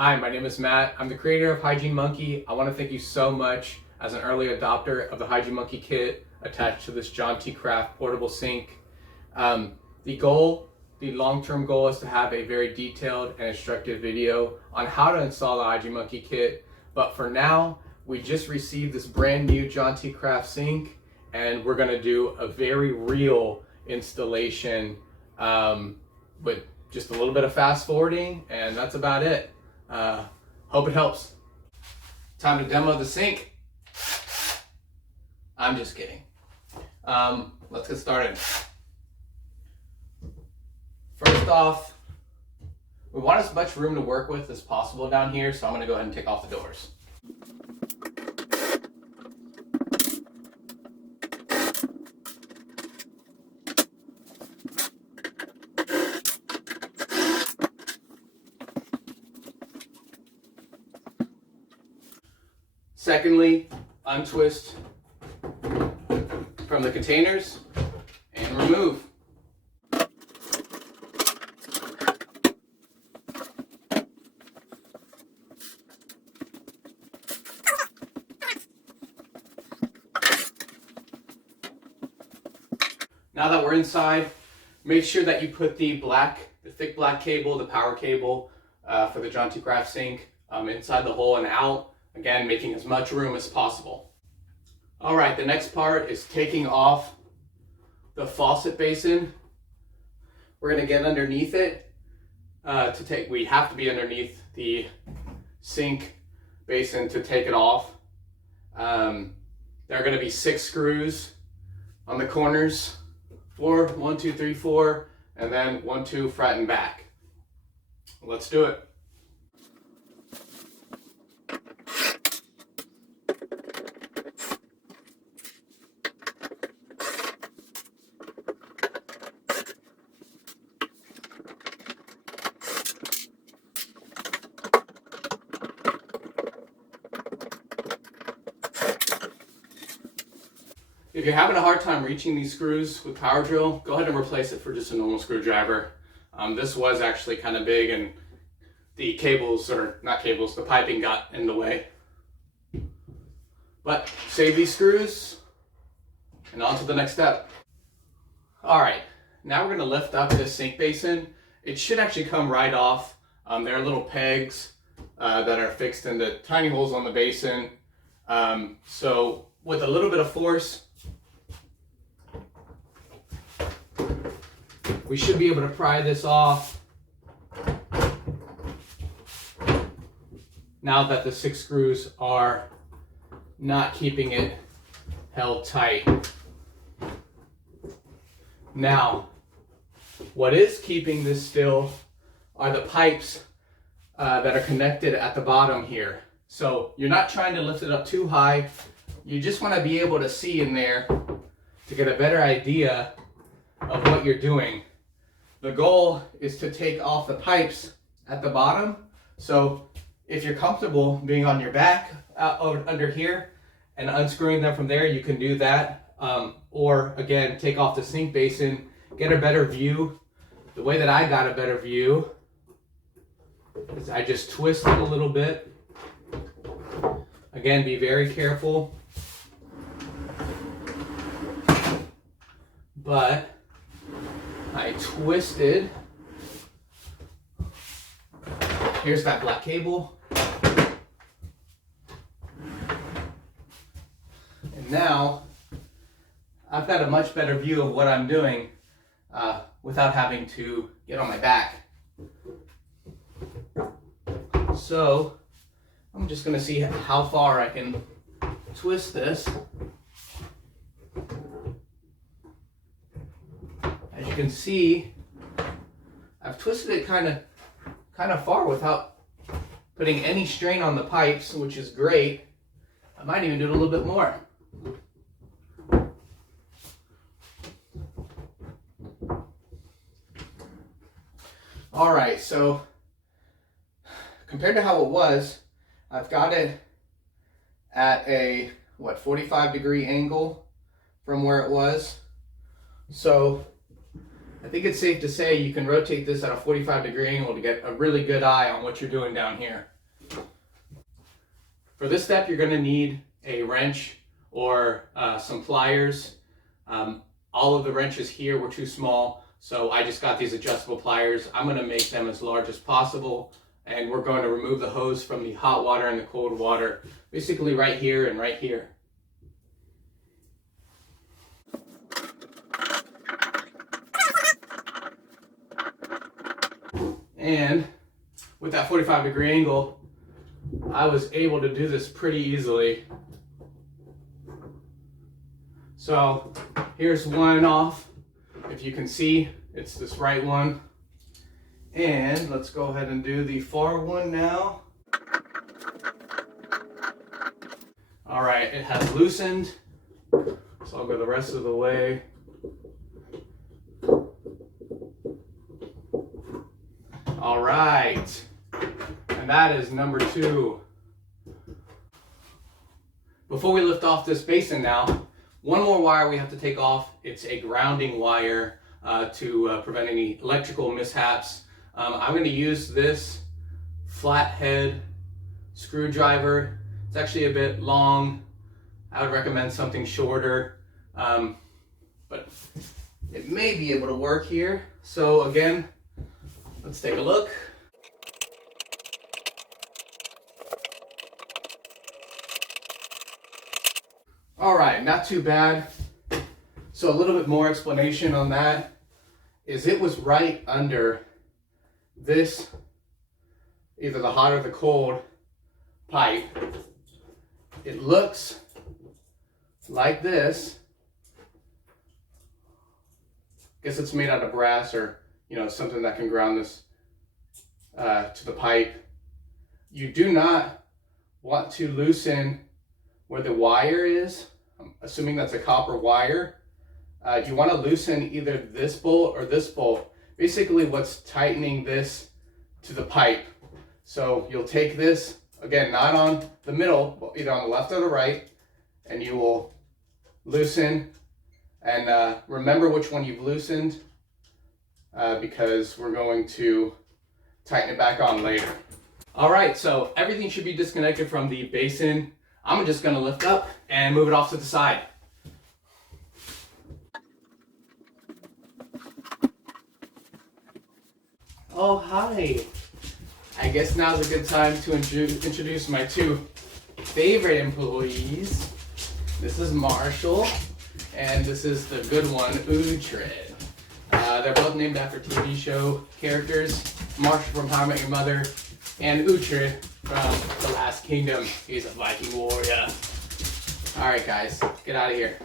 Hi, my name is Matt. I'm the creator of HiGeneMonkey. I want to thank you so much as an early adopter of the HiGeneMonkey Kit attached to this Jonti-Craft Portable sink. The long-term goal is to have a very detailed and instructive video on how to install the HiGeneMonkey Kit. But for now, we just received this brand new Jonti-Craft sink and we're going to do a very real installation with just a little bit of fast forwarding, and that's about it. Hope it helps. Time to demo the sink. I'm just kidding. Let's get started. First off, we want as much room to work with as possible down here, so I'm going to go ahead and take off the doors. Secondly, untwist from the containers and remove. Now that we're inside, make sure that you put the thick black cable, the power cable for the Jonti-Craft sink inside the hole and out. Again, making as much room as possible. All right, the next part is taking off the faucet basin. We're gonna get underneath it we have to be underneath the sink basin to take it off. There are gonna be 6 screws on the corners. 4, 1, 2, 3, 4, and then 1, 2 front and back. Let's do it. If you're having a hard time reaching these screws with power drill, go ahead and replace it for just a normal screwdriver. This was actually kind of big and the the piping got in the way. But save these screws and on to the next step. All right, now we're gonna lift up this sink basin. It should actually come right off. There are little pegs that are fixed in the tiny holes on the basin. So with a little bit of force, we should be able to pry this off now that the 6 screws are not keeping it held tight. Now, what is keeping this still are the pipes that are connected at the bottom here. So you're not trying to lift it up too high. You just want to be able to see in there to get a better idea of what you're doing. The goal is to take off the pipes at the bottom. So if you're comfortable being on your back under here and unscrewing them from there, you can do that. Or again, take off the sink basin, get a better view. The way that I got a better view is I just twist it a little bit. Again, be very careful. But I twisted. Here's that black cable. And now I've got a much better view of what I'm doing without having to get on my back. So I'm just gonna see how far I can twist this. As you can see, I've twisted it kind of far without putting any strain on the pipes, which is great. I might even do it a little bit more. All right, so compared to how it was, I've got it at a 45-degree angle from where it was. So I think it's safe to say you can rotate this at a 45-degree angle to get a really good eye on what you're doing down here. For this step, you're going to need a wrench or some pliers. All of the wrenches here were too small, so I just got these adjustable pliers. I'm going to make them as large as possible, and we're going to remove the hose from the hot water and the cold water, basically right here and right here. And with that 45-degree angle, I was able to do this pretty easily. So here's one off. If you can see, it's this right one. And let's go ahead and do the far one now. All right, it has loosened. So I'll go the rest of the way. All right, and that is number 2. Before we lift off this basin now, one more wire we have to take off. It's a grounding wire to prevent any electrical mishaps. I'm going to use this flathead screwdriver. It's actually a bit long. I would recommend something shorter, but it may be able to work here. So again, let's take a look. All right, not too bad. So a little bit more explanation on that is it was right under this, either the hot or the cold pipe. It looks like this. Guess it's made out of brass or, you know, something that can ground this to the pipe. You do not want to loosen where the wire is. I'm assuming that's a copper wire. You want to loosen either this bolt or this bolt. Basically what's tightening this to the pipe. So you'll take this, again, not on the middle, but either on the left or the right, and you will loosen. And remember which one you've loosened, because we're going to tighten it back on later. All right, so everything should be disconnected from the basin. I'm just gonna lift up and move it off to the side. Oh, hi. I guess now's a good time to introduce my 2 favorite employees. This is Marshall, and this is the good one, Uhtred. They're both named after TV show characters. Marshall from How I Met Your Mother, and Uhtred from The Last Kingdom. He's a Viking warrior. All right, guys, get out of here.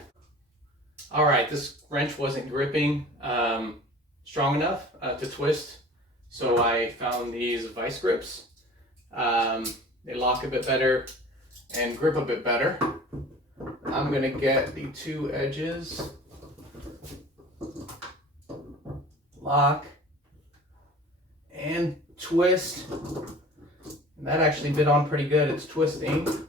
All right, this wrench wasn't gripping strong enough to twist, so I found these vice grips. They lock a bit better and grip a bit better. I'm gonna get the 2 edges, lock, and twist. And that actually bit on pretty good. It's twisting.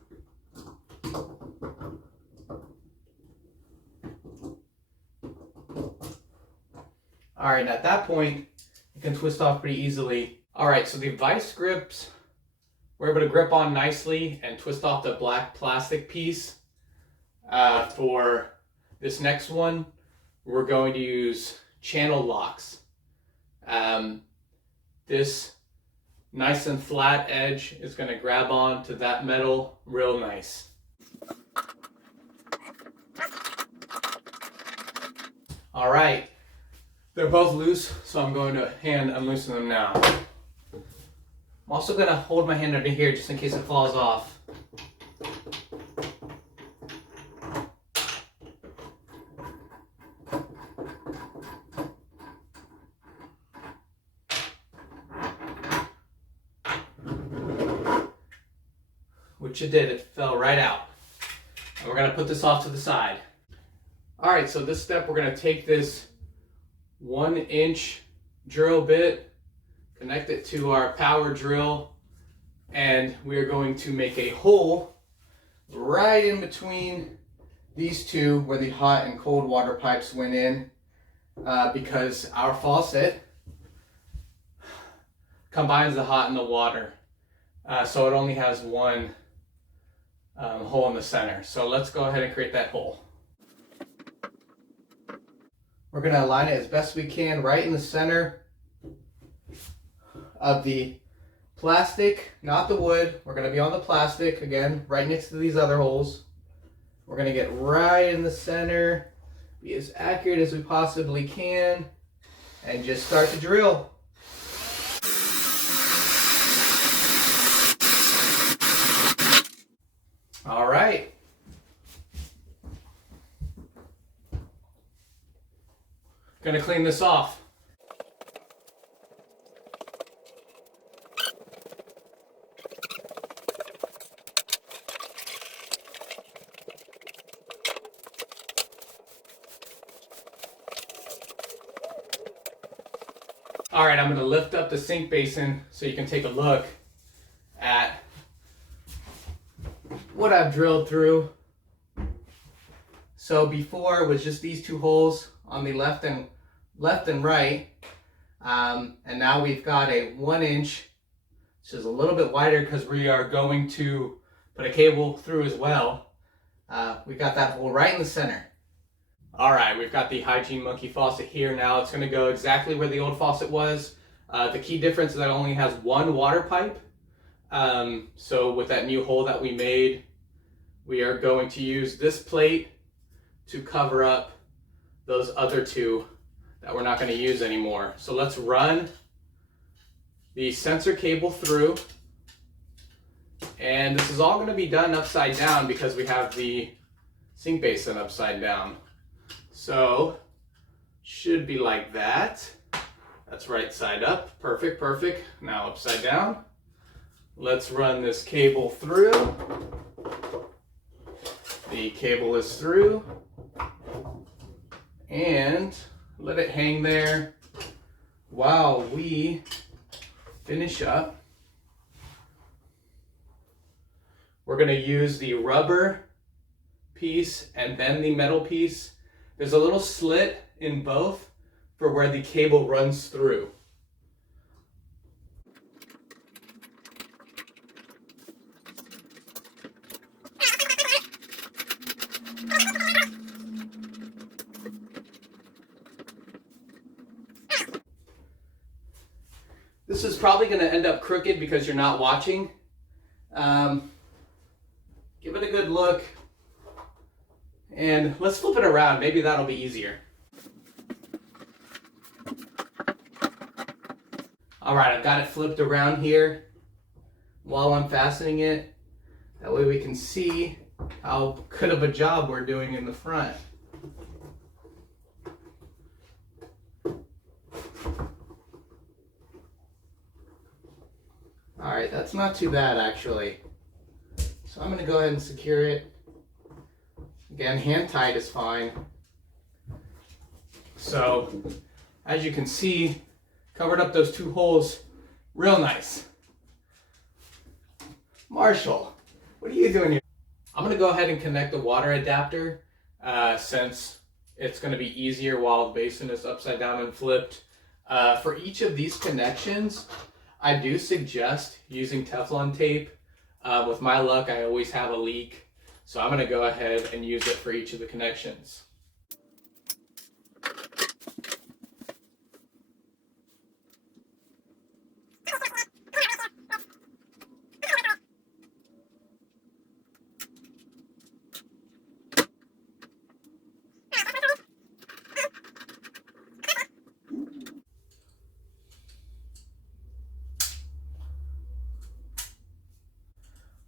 All right, at that point, you can twist off pretty easily. All right, so the vice grips, we're able to grip on nicely and twist off the black plastic piece. For this next one, we're going to use channel locks. This nice and flat edge is going to grab on to that metal real nice. All right, they're both loose, so I'm going to hand unloosen them now. I'm also going to hold my hand under here just in case it falls off. Which it did, it fell right out. And we're gonna put this off to the side. All right, so this step, we're gonna take this 1-inch drill bit, connect it to our power drill, and we're going to make a hole right in between these 2 where the hot and cold water pipes went in. because our faucet combines the hot and the water. So it only has one hole in the center. So let's go ahead and create that hole. We're going to align it as best we can right in the center of the plastic, not the wood. We're going to be on the plastic again, right next to these other holes. We're going to get right in the center, be as accurate as we possibly can, and just start to drill. All right. Gonna clean this off. All right, I'm gonna lift up the sink basin so you can take a look at what I've drilled through. So before it was just these two holes on the left and right, and now we've got a 1 inch, which is a little bit wider because we are going to put a cable through as well. We've got that hole right in the center. All right, we've got the HiGeneMonkey faucet here now. It's going to go exactly where the old faucet was. The key difference is that it only has one water pipe. So with that new hole that we made, we are going to use this plate to cover up those other two that we're not going to use anymore. So let's run the sensor cable through. And this is all going to be done upside down because we have the sink basin upside down. So should be like that. That's right side up. Perfect, perfect. Now upside down. Let's run this cable through. The cable is through. And let it hang there while we finish up. We're going to use the rubber piece and then the metal piece. There's a little slit in both for where the cable runs through. This is probably going to end up crooked because you're not watching. Give it a good look. And let's flip it around. Maybe that'll be easier. All right, I've got it flipped around here while I'm fastening it. That way we can see how good of a job we're doing in the front. All right, that's not too bad actually. So I'm gonna go ahead and secure it. Again, hand tight is fine. So, as you can see, covered up those two holes real nice. Marshall, what are you doing here? I'm gonna go ahead and connect the water adapter since it's gonna be easier while the basin is upside down and flipped. For each of these connections, I do suggest using Teflon tape. With my luck, I always have a leak. So I'm going to go ahead and use it for each of the connections.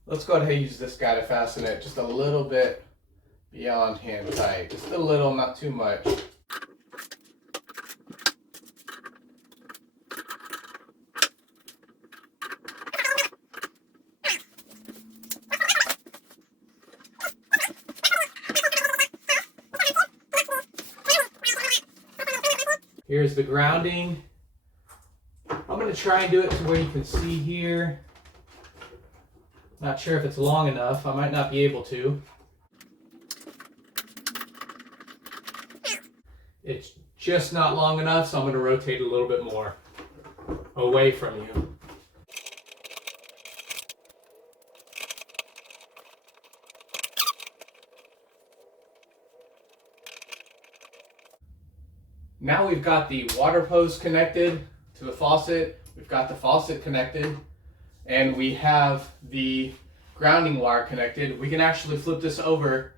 Let's go ahead and use this guy to fasten it just a little bit beyond hand tight. Just a little, not too much. Here's the grounding. I'm going to try and do it to where you can see here. Not sure if it's long enough. I might not be able to. It's just not long enough, so I'm going to rotate a little bit more away from you. Now we've got the water hose connected to the faucet, we've got the faucet connected, and we have the grounding wire connected. We can actually flip this over.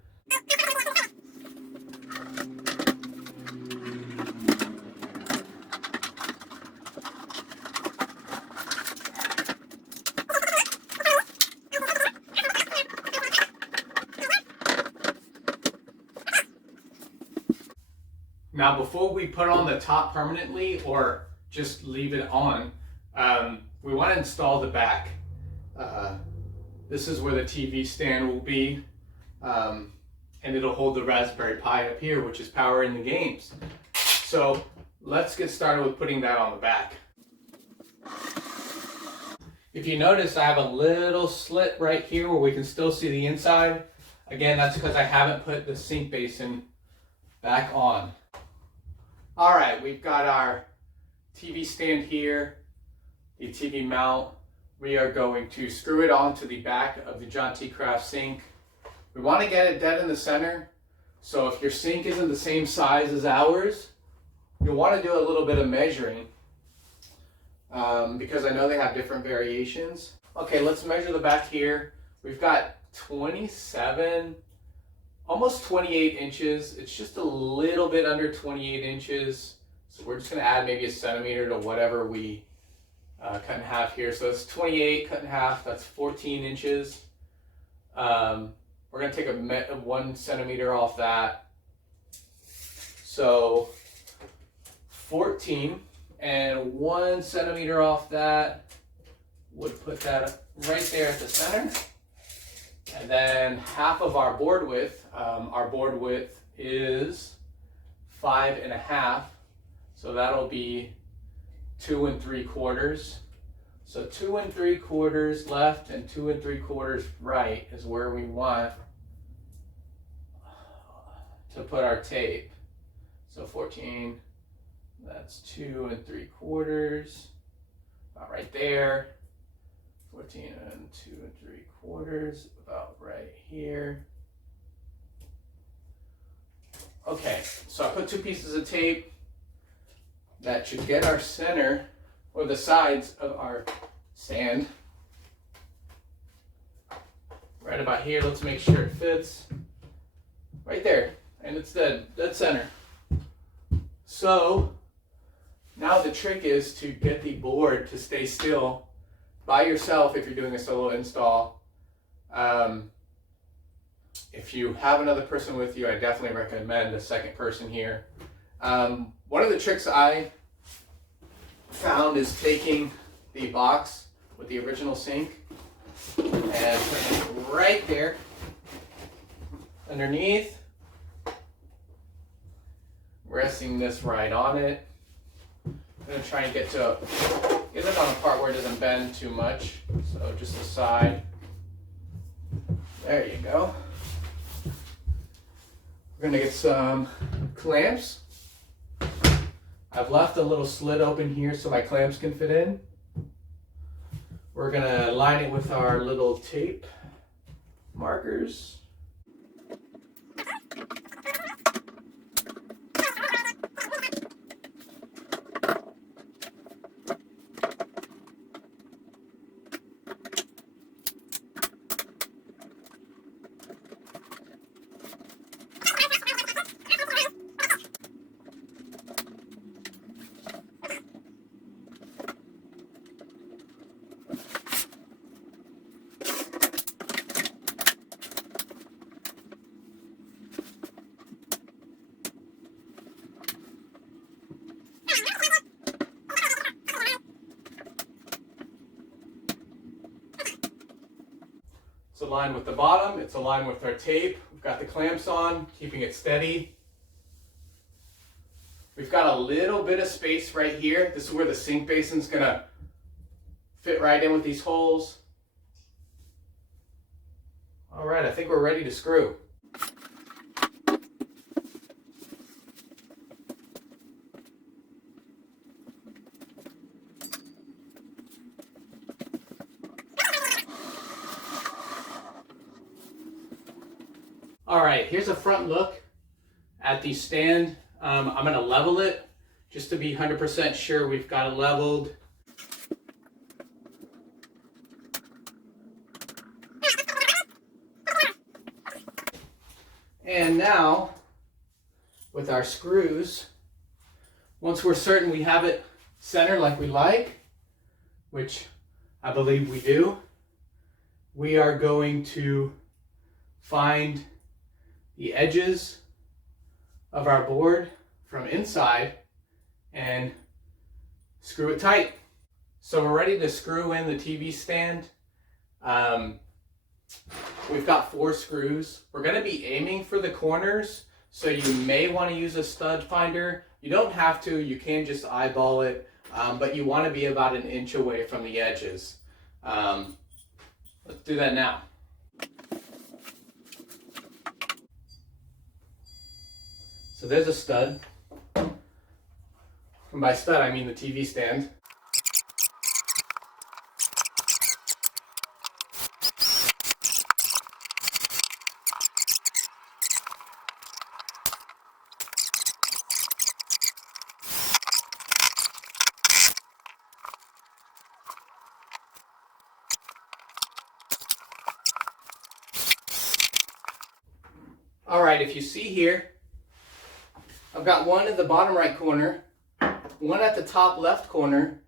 Now before we put on the top permanently or just leave it on, we want to install the back. This is where the TV stand will be, and it'll hold the Raspberry Pi up here, which is powering the games. So let's get started with putting that on the back. If you notice, I have a little slit right here where we can still see the inside. Again, that's because I haven't put the sink basin back on. All right, we've got our TV stand here, the TV mount. We are going to screw it onto the back of the Jonti-Craft sink. We want to get it dead in the center. So if your sink isn't the same size as ours, you'll want to do a little bit of measuring because I know they have different variations. Okay, let's measure the back here. We've got 27, almost 28 inches. It's just a little bit under 28 inches. So we're just going to add maybe a centimeter to whatever we cut in half here. So it's 28 cut in half. That's 14 inches. We're going to take a 1 centimeter off that. So 14 and 1 centimeter off that would put that right there at the center. And then half of our board width is 5.5, so that'll be 2 3/4. So 2 3/4 left and 2 3/4 right is where we want to put our tape. So 14, that's 2 3/4, about right there. 14 and 2 3/4, about right here. Okay, so I put 2 pieces of tape. That should get our center, or the sides of our stand. Right about here, let's make sure it fits. Right there, and it's dead center. So, now the trick is to get the board to stay still by yourself if you're doing a solo install. If you have another person with you, I definitely recommend a second person here. One of the tricks I found is taking the box with the original sink and putting it right there underneath, resting this right on it. I'm going to try and get it on a part where it doesn't bend too much, so just the side. There you go. We're going to get some clamps. I've left a little slit open here so my clamps can fit in. We're going to line it with our little tape markers. It's aligned with the bottom, it's aligned with our tape. We've got the clamps on, keeping it steady. We've got a little bit of space right here. This is where the sink basin's gonna fit right in with these holes. All right, I think we're ready to screw. All right, here's a front look at the stand. I'm gonna level it just to be 100% sure we've got it leveled. And now, with our screws, once we're certain we have it centered like we like, which I believe we do, we are going to find the edges of our board from inside and screw it tight. So we're ready to screw in the TV stand. We've got 4 screws. We're going to be aiming for the corners, so you may want to use a stud finder. You don't have to, you can just eyeball it, but you want to be about 1 inch away from the edges. Let's do that now. So there's a stud. And by stud, I mean the TV stand. All right, if you see here, I've got one in the bottom right corner, one at the top left corner,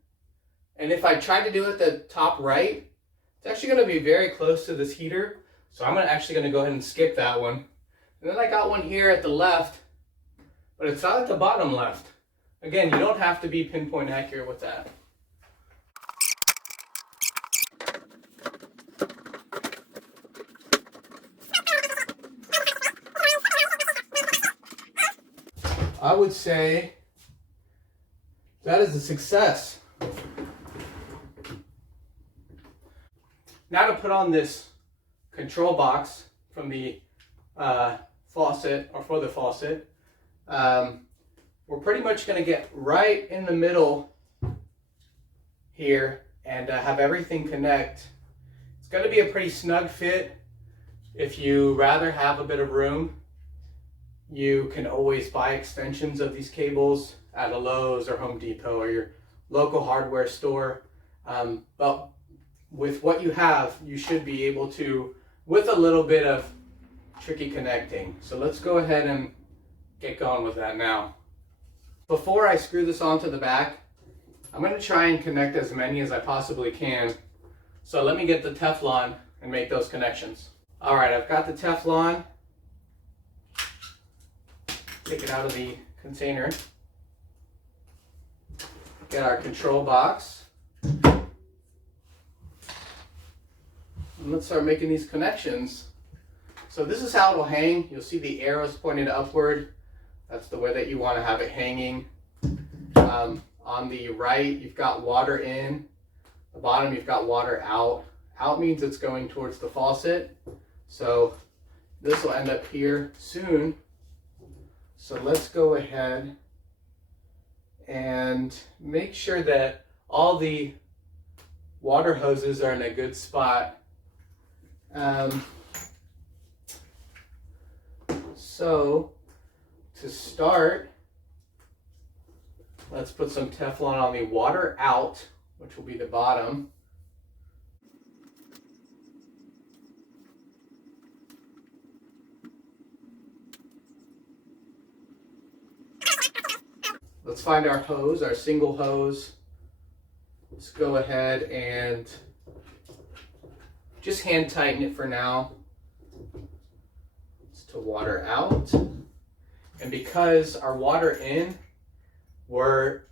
and if I try to do it at the top right, it's actually going to be very close to this heater, so I'm actually going to go ahead and skip that one. And then I got one here at the left, but it's not at the bottom left. Again, you don't have to be pinpoint accurate with that. I would say that is a success. Now to put on this control box from the faucet, or for the faucet, we're pretty much going to get right in the middle here and have everything connect. It's going to be a pretty snug fit. If you rather have a bit of room, you can always buy extensions of these cables at a Lowe's or Home Depot or your local hardware store. But with what you have, you should be able to, with a little bit of tricky connecting. So let's go ahead and get going with that now. Before I screw this onto the back, I'm going to try and connect as many as I possibly can. So let me get the Teflon and make those connections. All right, I've got the Teflon. Take it out of the container. Get our control box. And let's start making these connections. So this is how it'll hang. You'll see the arrows pointed upward. That's the way that you want to have it hanging. On the right, you've got water in. The bottom, you've got water out. Out means it's going towards the faucet. So this will end up here soon. So let's go ahead and make sure that all the water hoses are in a good spot. So to start, let's put some Teflon on the water out, which will be the bottom. Let's find our hose, our single hose. Let's go ahead and just hand tighten it for now. It's to water out. And because our water in, we're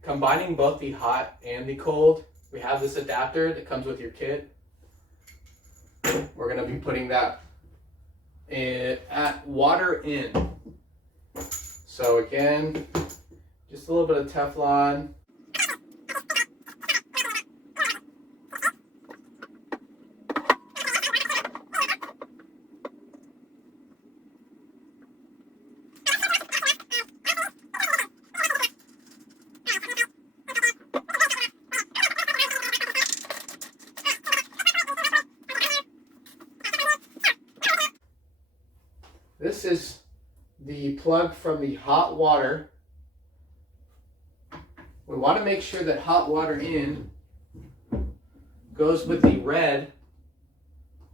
combining both the hot and the cold. We have this adapter that comes with your kit. We're going to be putting that at water in. So again, just a little bit of Teflon. This is the plug from the hot water. We want to make sure that hot water in goes with the red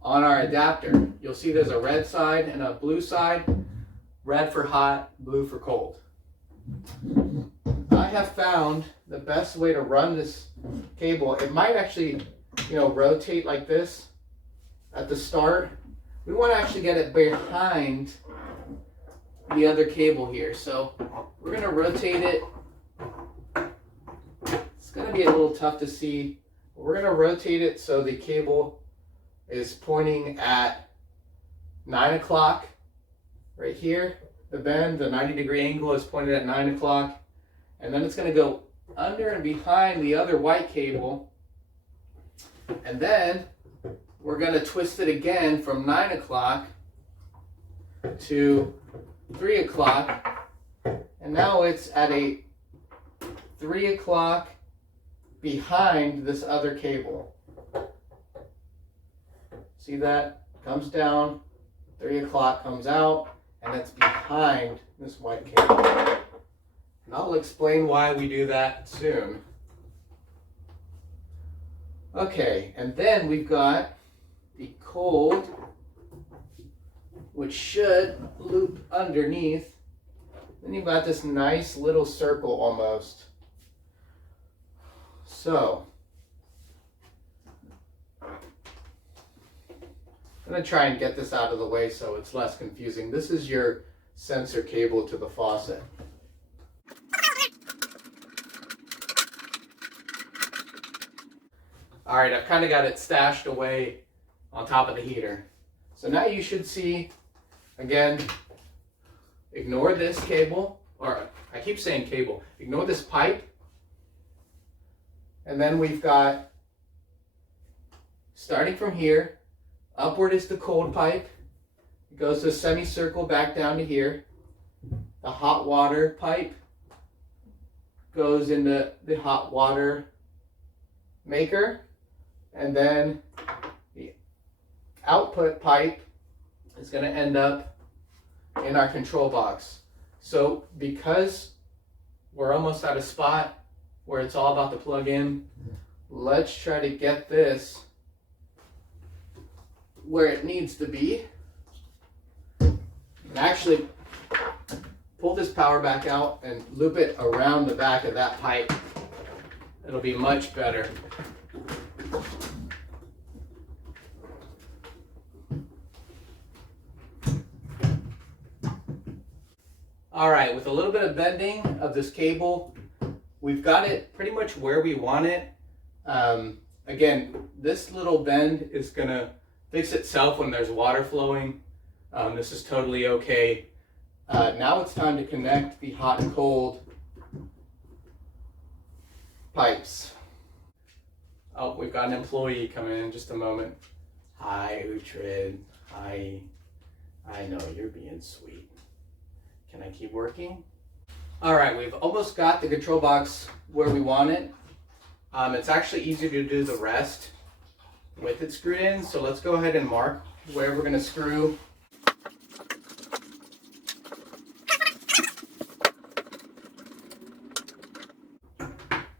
on our adapter. You'll see there's a red side and a blue side. Red for hot, blue for cold. I have found the best way to run this cable. It might actually, rotate like this at the start. We want to actually get it behind the other cable here. So we're going to rotate it. It's going to be a little tough to see. We're going to rotate it so the cable is pointing at 9 o'clock right here. The bend, the 90-degree angle is pointed at 9 o'clock. And then it's going to go under and behind the other white cable. And then we're going to twist it again from 9 o'clock to 3 o'clock. And now it's at a 3 o'clock behind this other cable. See that? Comes down, 3 o'clock comes out, and it's behind this white cable. And I'll explain why we do that soon. Okay, and then we've got the cold, which should loop underneath. Then you've got this nice little circle almost. So, I'm going to try and get this out of the way so it's less confusing. This is your sensor cable to the faucet. All right, I've kind of got it stashed away on top of the heater. So now you should see, again, ignore this cable, or I keep saying cable, ignore this pipe. And then we've got, starting from here, upward is the cold pipe. It goes to a semicircle back down to here. The hot water pipe goes into the hot water maker. And then the output pipe is going to end up in our control box. So because we're almost at a spot where it's all about to plug in, let's try to get this where it needs to be. And actually pull this power back out and loop it around the back of that pipe. It'll be much better. All right, with a little bit of bending of this cable, we've got it pretty much where we want it. Again, this little bend is gonna fix itself when there's water flowing. This is totally okay. Now it's time to connect the hot and cold pipes. Oh, we've got an employee coming in just a moment. Hi, Uhtred. Hi. I know you're being sweet. Can I keep working? All right, we've almost got the control box where we want it. It's actually easier to do the rest with it screwed in. So let's go ahead and mark where we're gonna screw.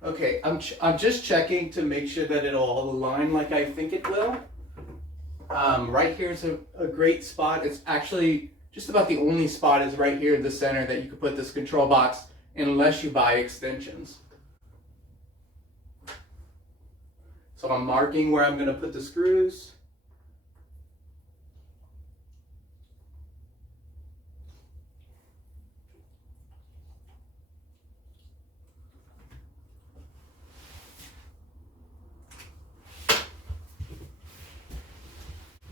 Okay, I'm just checking to make sure that it'll all align like I think it will. Right here is a great spot. It's actually just about the only spot is right here in the center that you could put this control box unless you buy extensions. So I'm marking where I'm going to put the screws.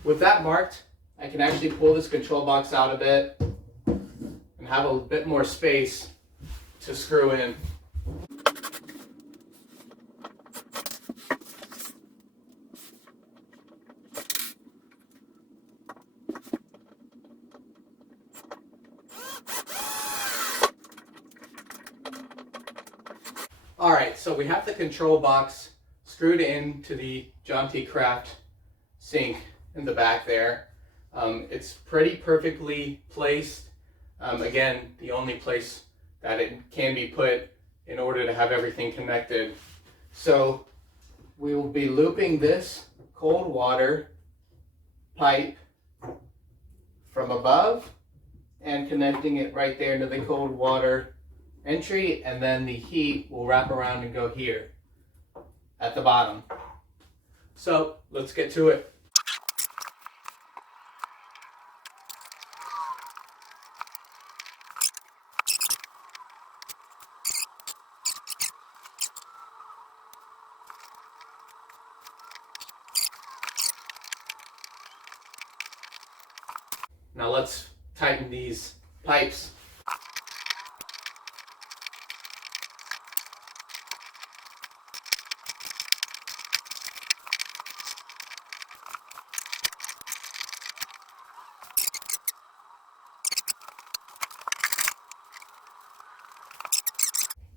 With that marked, I can actually pull this control box out a bit and have a bit more space to screw in. All right, so we have the control box screwed into the Jonti-Craft sink in the back there. It's pretty perfectly placed. Again, the only place that it can be put in order to have everything connected. So we will be looping this cold water pipe from above and connecting it right there into the cold water entry, and then the heat will wrap around and go here at the bottom. So let's get to it. Now let's tighten these pipes.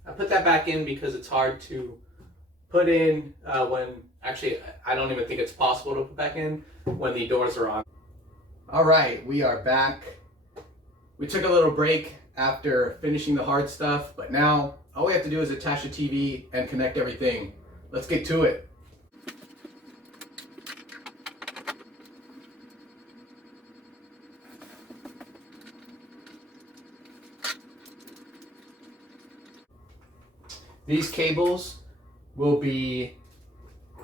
I put that back in because it's hard to put in when, actually, I don't even think it's possible to put back in when the doors are on. All right, we are back. We took a little break after finishing the hard stuff, but now all we have to do is attach the TV and connect everything. Let's get to it. These cables will be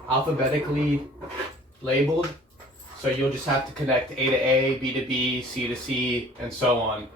alphabetically labeled, so you'll just have to connect A to A, B to B, C to C, and so on.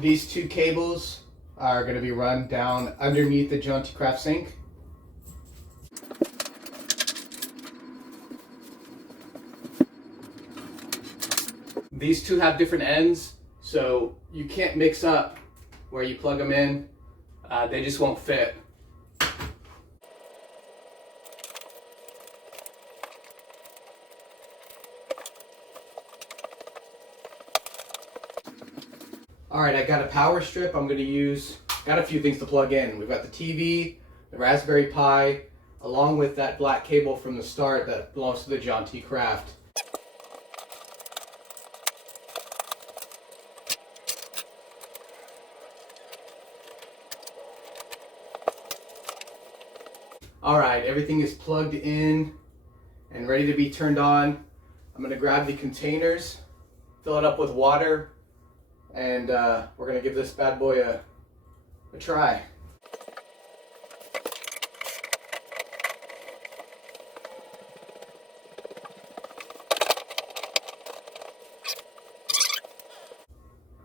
These two cables are going to be run down underneath the Jonti-Craft sink. These two have different ends, so you can't mix up where you plug them in. They just won't fit. All right, I got a power strip I'm gonna use. Got a few things to plug in. We've got the TV, the Raspberry Pi, along with that black cable from the start that belongs to the Jonti-Craft. All right, everything is plugged in and ready to be turned on. I'm gonna grab the containers, fill it up with water, and we're gonna give this bad boy a try.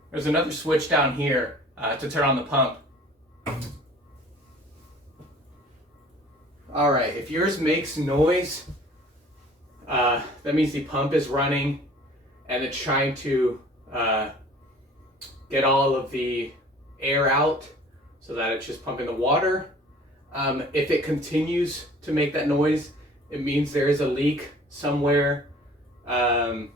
There's another switch down here to turn on the pump. All right, if yours makes noise, that means the pump is running and it's trying to get all of the air out so that it's just pumping the water. If it continues to make that noise, it means there is a leak somewhere. So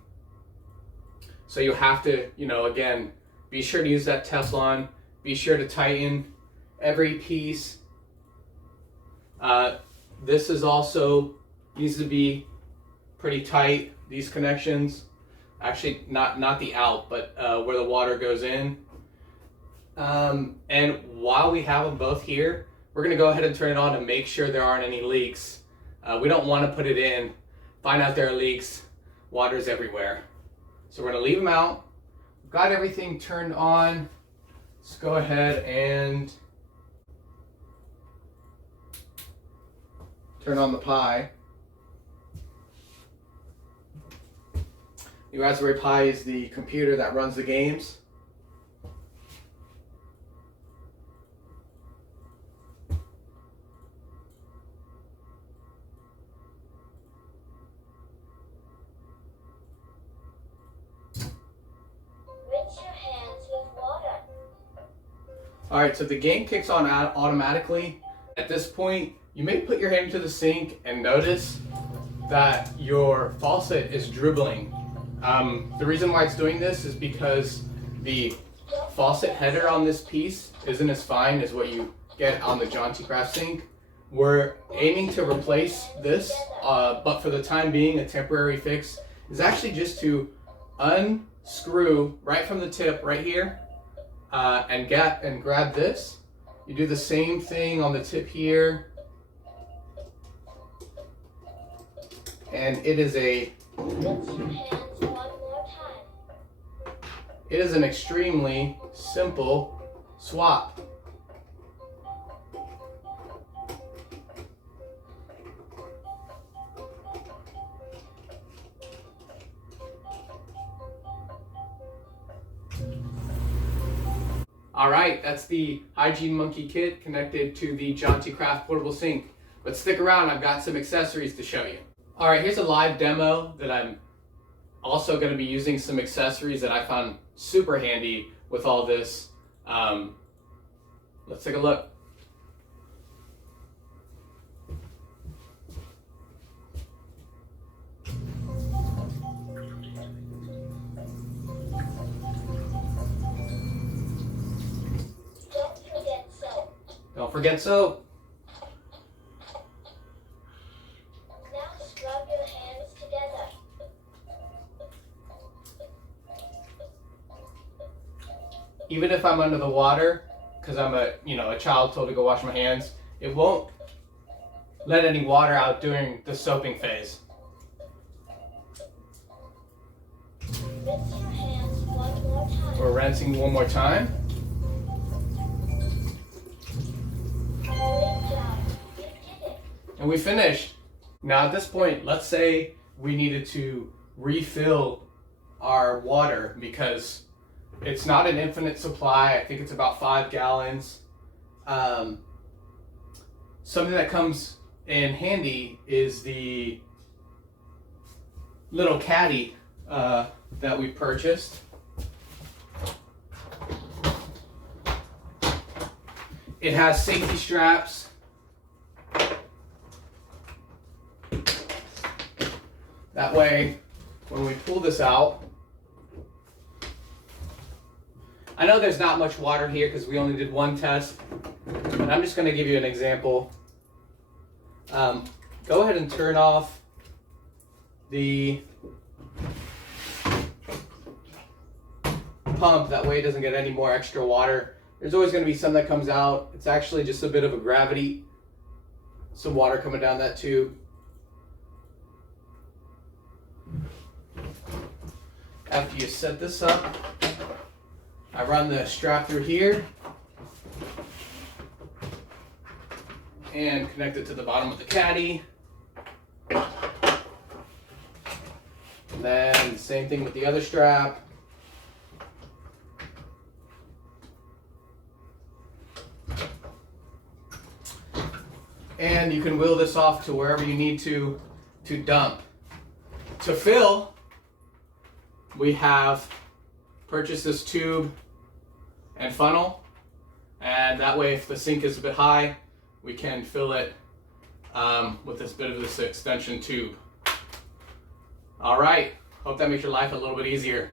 you have to, again, be sure to use that Teflon. Be sure to tighten every piece. This is also needs to be pretty tight, these connections. Actually, not the out, but where the water goes in. And while we have them both here, we're gonna go ahead and turn it on to make sure there aren't any leaks. We don't wanna put it in, find out there are leaks, water's everywhere. So we're gonna leave them out. Got everything turned on. Let's go ahead and turn on the Pi. The Raspberry Pi is the computer that runs the games. Rinse your hands with water. All right, so the game kicks on automatically, At this point, you may put your hand into the sink and notice that your faucet is dribbling. The reason why it's doing this is because the faucet header on this piece isn't as fine as what you get on the Jonti-Craft sink. We're aiming to replace this, but for the time being, a temporary fix is actually just to unscrew right from the tip right here and grab this. You do the same thing on the tip here, and it is an extremely simple swap. All right, that's the HiGeneMonkey Kit connected to the Jonti-Craft Portable sink. But stick around, I've got some accessories to show you. All right, here's a live demo that I'm also going to be using some accessories that I found super handy with all this. Let's take a look. Don't forget soap. Now scrub your hands together. Even if I'm under the water, because I'm a child told to go wash my hands, it won't let any water out during the soaping phase. Rinse your hands one more time. We're rinsing one more time. Great job. You did it. And we finished. Now at this point, let's say we needed to refill our water because it's not an infinite supply. I think it's about 5 gallons. Something that comes in handy is the little caddy that we purchased. It has safety straps. That way, when we pull this out, I know there's not much water here because we only did one test, but I'm just going to give you an example. Go ahead and turn off the pump, that way it doesn't get any more extra water. There's always going to be some that comes out. It's actually just a bit of a gravity, some water coming down that tube. After you set this up, I run the strap through here and connect it to the bottom of the caddy. And then same thing with the other strap. And you can wheel this off to wherever you need to dump. To fill, we have purchased this tube and funnel, and that way if the sink is a bit high, we can fill it with this bit of this extension tube. All right, hope that makes your life a little bit easier.